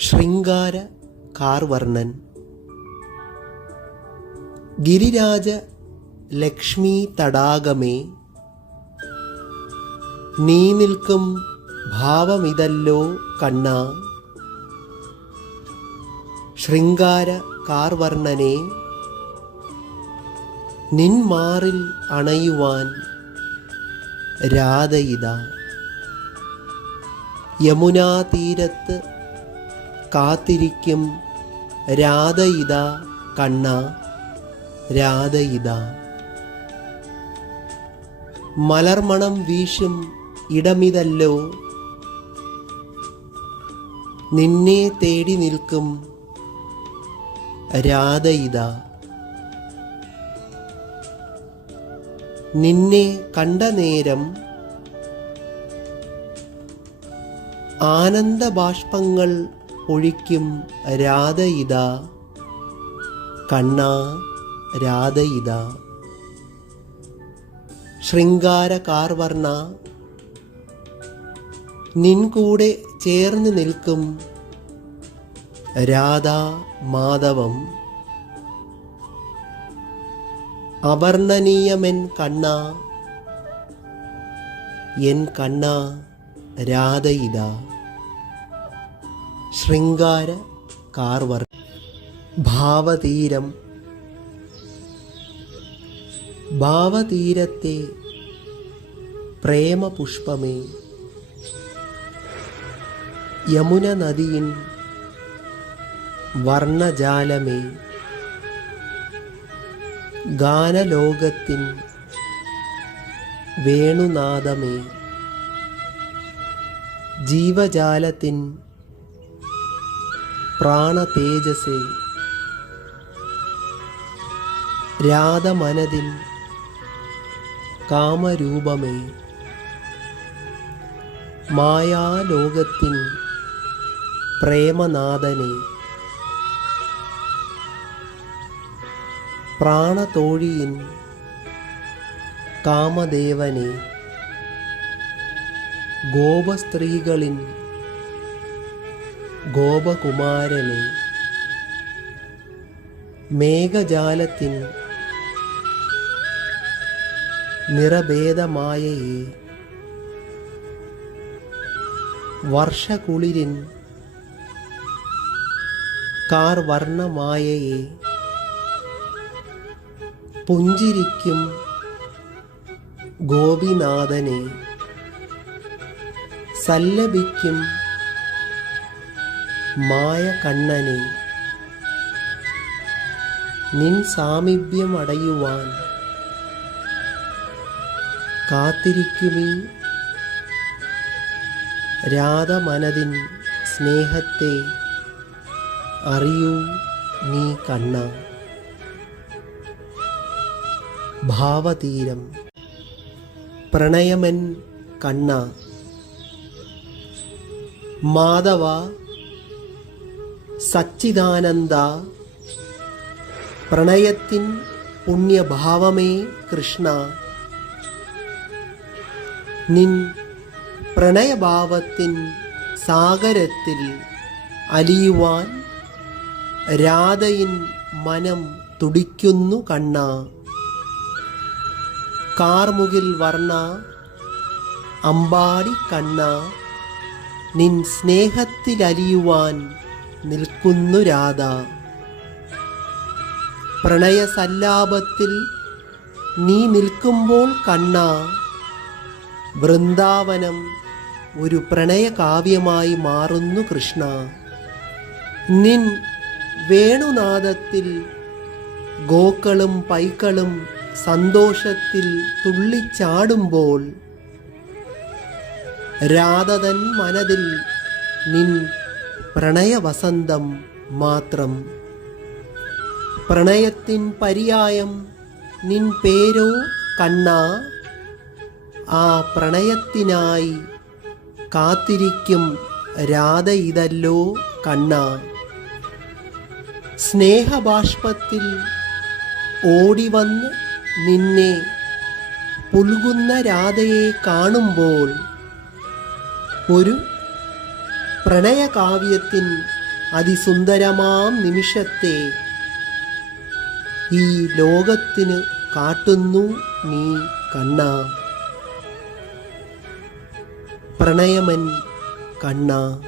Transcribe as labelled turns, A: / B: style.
A: ശൃംഗാര കാർവർണൻ ഗിരിരാജ ലക്ഷ്മി തടാകമേ. നീ നിൽക്കും ഭാവമിതല്ലോ കണ്ണ. ശൃംഗാര കാർവർണനെ നിൻമാറിൽ അണയുവാൻ രാധയിത. യമുനാ തീരത്ത് കാത്തിരിക്കും. രാധയിത കണ്ണ രാധയിത മലർമണം വീശും ഇടമിതല്ലോ. നിന്നെ തേടി നിൽക്കും രാധയിത നിന്നെ കണ്ട നേരം ആനന്ദബാഷ്പങ്ങൾ ഒഴിക്കും രാധയിത കണ്ണ രാധയിത ശൃംഗാര കാർവർണ നിൻകൂടെ ചേർന്ന് നിൽക്കും രാധാ മാധവം. അവർണനീയമെൻ കണ്ണ. എൻ കണ്ണ രാധയിത ശൃംഗാര കാർവർ ഭാവതീരം ഭാവതീരത്തെ പ്രേമപുഷ്പമേ യമുന നദിയിൻ വർണജാലമേ ഗാനലോകത്തിൻ വേണുനാദമേ ജീവജാലത്തിൻ പ്രാണതേജസേ. രാധമനതിൻ കാമരൂപമേ. മായാലോകത്തിൻ പ്രേമനാഥനെ. പ്രാണതോഴിയിൻ കാമദേവനെ. ഗോപസ്ത്രീകളിൻ ഗോപകുമാരനെ മേഘജാലത്തിന് നിറഭേദമായയെ വർഷകുളിരിൻ കാർ വർണമായയെ പുഞ്ചിരിക്കും ഗോപിനാഥനെ സല്ലപിക്കും മായ കണ്ണനെ നിൻ സാമീപ്യം അടയുവാൻ കാത്തിരിക്കുമീ രാധമനതിൻ സ്നേഹത്തെ അറിയൂ നീ കണ്ണ. ഭാവതീരം പ്രണയമൻ കണ്ണ. മാധവ സച്ചിദാനന്ദ. പ്രണയത്തിൻ പുണ്യഭാവമേ കൃഷ്ണ. നിൻ പ്രണയഭാവത്തിൻ സാഗരത്തിൽ അലിയുവാൻ രാധയിൻ മനം തുടിക്കുന്നു കണ്ണ. കാർമുകിൽ വർണ അമ്പാടി കണ്ണ. നിൻ സ്നേഹത്തിലലിയുവാൻ നിൽക്കുന്നു രാധ. പ്രണയസല്ലാപത്തിൽ നീ നിൽക്കുമ്പോൾ കണ്ണ. വൃന്ദാവനം ഒരു പ്രണയകാവ്യമായി മാറുന്നു കൃഷ്ണ. നിൻ വേണുനാദത്തിൽ ഗോക്കളും പൈക്കളും സന്തോഷത്തിൽ തുള്ളിച്ചാടുമ്പോൾ രാധതൻ മനതിൽ നിൻ പ്രണയവസന്തം മാത്രം. പ്രണയത്തിൻ പര്യായം നിൻ പേരോ കണ്ണ. ആ പ്രണയത്തിനായി കാത്തിരിക്കും രാധ ഇതല്ലോ കണ്ണ. സ്നേഹബാഷ്പത്തിൽ ഓടിവന്ന് നിന്നെ പുൽകുന്ന രാധയെ കാണുമ്പോൾ ഒരു പ്രണയകാവ്യത്തിൻ അതിസുന്ദരമാം നിമിഷത്തെ ഈ ലോകത്തിന് കാട്ടുന്നു നീ കണ്ണ. പ്രണയമൻ കണ്ണ.